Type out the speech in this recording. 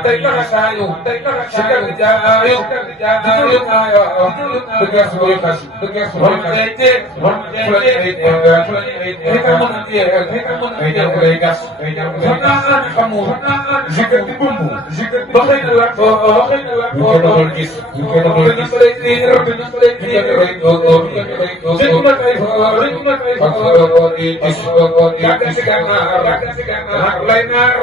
tey naka saayu sikar di jaayu di jaayo dëgër su koy xas dëgër su koy xas xikar mën a téye xikar mën a téye day gas xamu sikar di bumbu ba xëy na la ba xëy na la ñu ko doon gis ñu ko doon gis jëkkuma tay jëkkuma tay yàgg si gànnaar nak lay naar